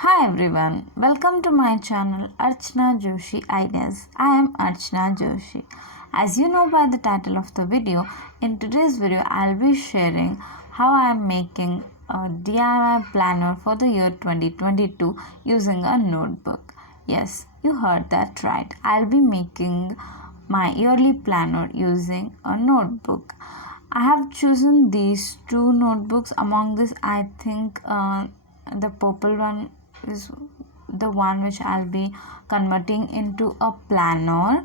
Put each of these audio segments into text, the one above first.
Hi everyone, welcome to my channel Archana Joshi Ideas. I am Archana Joshi. As you know by the title of the video, in today's video I'll be sharing how I am making a DIY planner for the year 2022 using a notebook. Yes, you heard that right. I'll be making my yearly planner using a notebook. I have chosen these two notebooks. Among this, I think the purple one is the one which I'll be converting into a planner.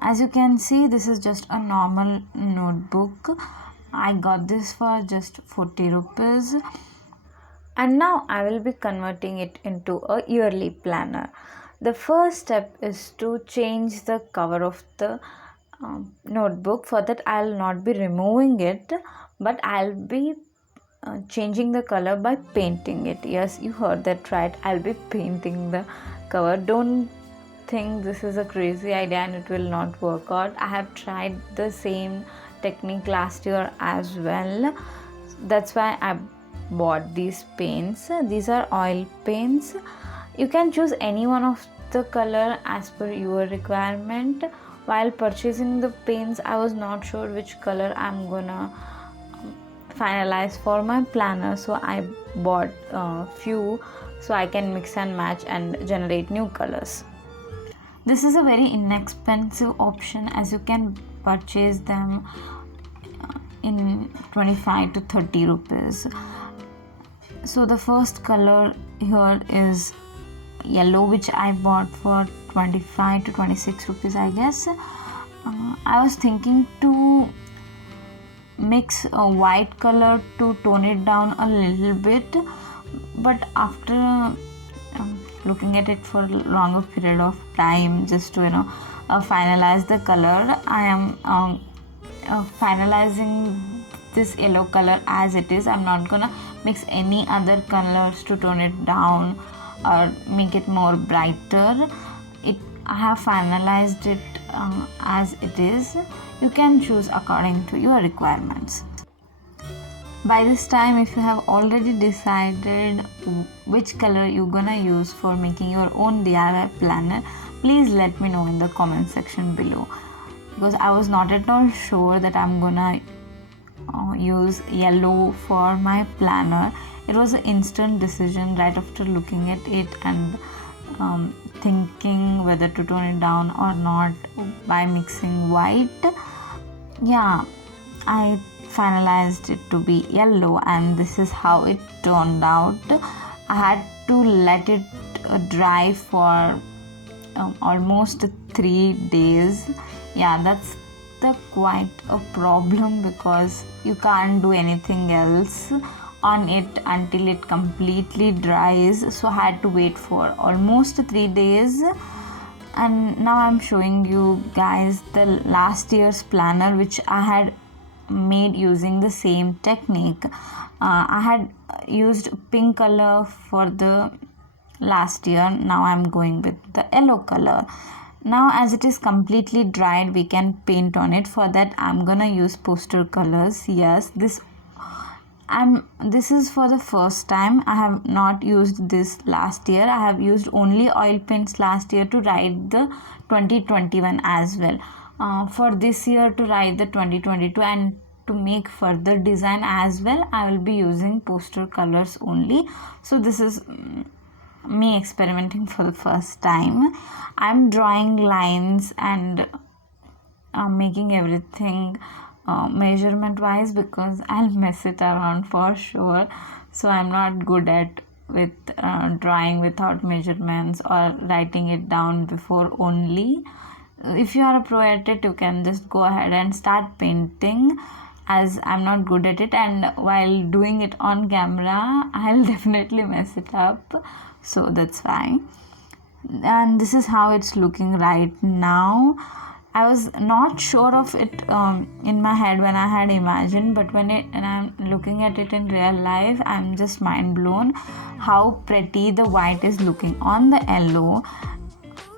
As you can see, this is just a normal notebook. I got this for just 40 rupees. And now I will be converting it into a yearly planner. The first step is to change the cover of the notebook. For that I'll not be removing it, but I'll be changing the color by painting it. Yes, you heard that right. I'll be painting the cover. Don't think this is a crazy idea and it will not work out. I have tried the same technique last year as well. That's why I bought these paints. These are oil paints. You can choose any one of the color as per your requirement. While purchasing the paints, I was not sure which color I'm gonna finalize for my planner, so I bought a few so I can mix and match and generate new colors. This is a very inexpensive option as you can purchase them in 25 to 30 rupees. So the first color here is yellow, which I bought for 25 to 26 rupees, I guess. I was thinking to mix a white color to tone it down a little bit, but after looking at it for a longer period of time, just to finalize the color, I am finalizing this yellow color as it is. I'm not gonna mix any other colors to tone it down or make it more brighter. I have finalized it as it is. You can choose according to your requirements. By this time, if you have already decided which color you're gonna use for making your own DIY planner, please let me know in the comment section below, because I was not at all sure that I'm gonna use yellow for my planner. It was an instant decision right after looking at it and thinking whether to tone it down or not by mixing white. Yeah, I finalized it to be yellow and this is how it turned out. I had to let it dry for almost 3 days. Yeah, that's quite a problem because you can't do anything else on it until it completely dries. So I had to wait for almost 3 days. And now I'm showing you guys the last year's planner which I had made using the same technique. I had used pink color for the last year. Now I'm going with the yellow color. Now as it is completely dried, we can paint on it. For that I'm gonna use poster colors. Yes, this is for the first time. I have not used this last year. I have used only oil paints last year to write the 2021 as well. For this year to write the 2022 and to make further design as well, I will be using poster colors only. So this is me experimenting for the first time. I'm drawing lines and making everything measurement wise because I'll mess it around for sure. So I'm not good at with drawing without measurements or writing it down before only. If you are a pro at it, you can just go ahead and start painting, as I'm not good at it, and while doing it on camera I'll definitely mess it up, so that's fine. And this is how it's looking right now. I was not sure of it in my head when I had imagined, but when I'm looking at it in real life, I'm just mind blown how pretty the white is looking on the yellow.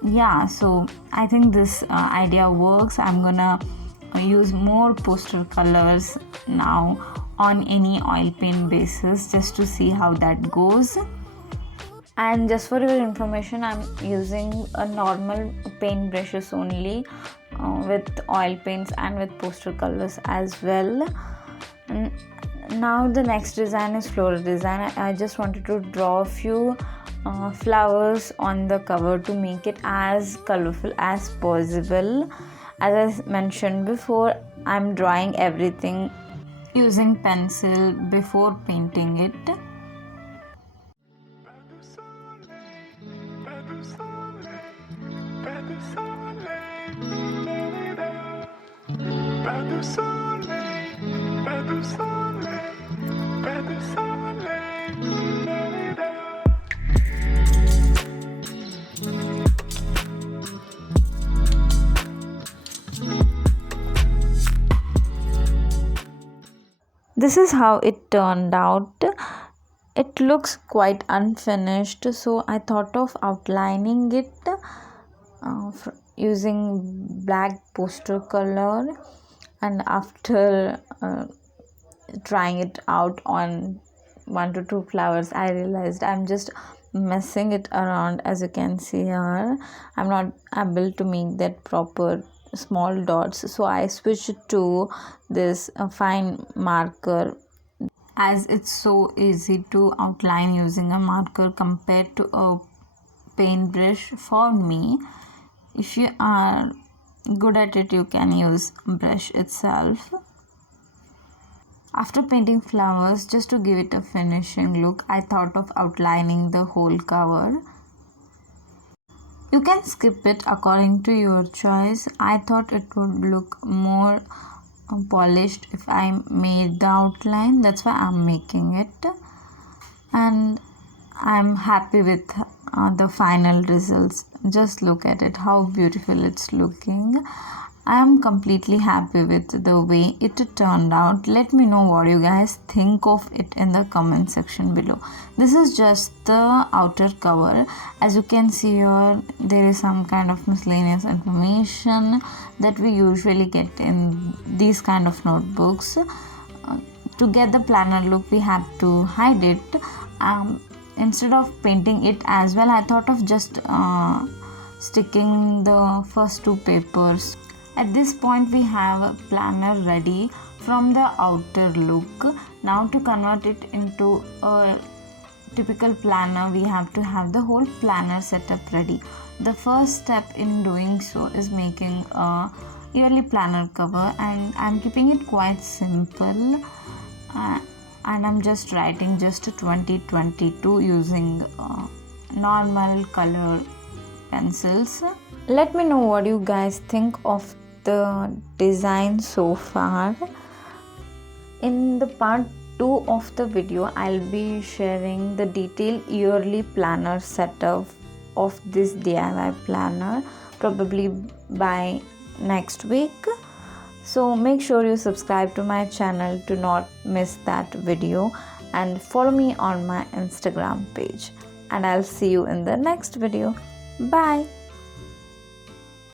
Yeah, so I think this idea works. I'm gonna use more poster colors now on any oil paint basis just to see how that goes. And just for your information, I'm using a normal paint brushes only, with oil paints and with poster colors as well. Now the next design is floral design. I just wanted to draw a few flowers on the cover to make it as colorful as possible. As I mentioned before, I'm drawing everything using pencil before painting it. This is how it turned out. It looks quite unfinished, so I thought of outlining it using black poster color, and after trying it out on 1 to 2 flowers, I realized I'm just messing it around. As you can see here, I'm not able to make that proper small dots, so I switched to this fine marker, as it's so easy to outline using a marker compared to a paintbrush. For me, if you are good at it, you can use brush itself. After painting flowers, just to give it a finishing look, I thought of outlining the whole cover. You can skip it according to your choice. I thought it would look more polished if I made the outline. That's why I'm making it. And I'm happy with the final results. Just look at it, how beautiful it's looking. I am completely happy with the way it turned out. Let me know what you guys think of it in the comment section below. This is just the outer cover. As you can see here, there is some kind of miscellaneous information that we usually get in these kind of notebooks. To get the planner look, we have to hide it. Instead of painting it as well, I thought of just sticking the first 2 papers. At this point, we have a planner ready from the outer look. Now to convert it into a typical planner, we have to have the whole planner setup ready. The first step in doing so is making a yearly planner cover, and I'm keeping it quite simple. And I'm just writing just 2022 using normal color pencils. Let me know what you guys think of the design so far. In the part 2 of the video, I'll be sharing the detailed yearly planner setup of this DIY planner, probably by next week. So make sure you subscribe to my channel to not miss that video, and follow me on my Instagram page. And I'll see you in the next video. Bye.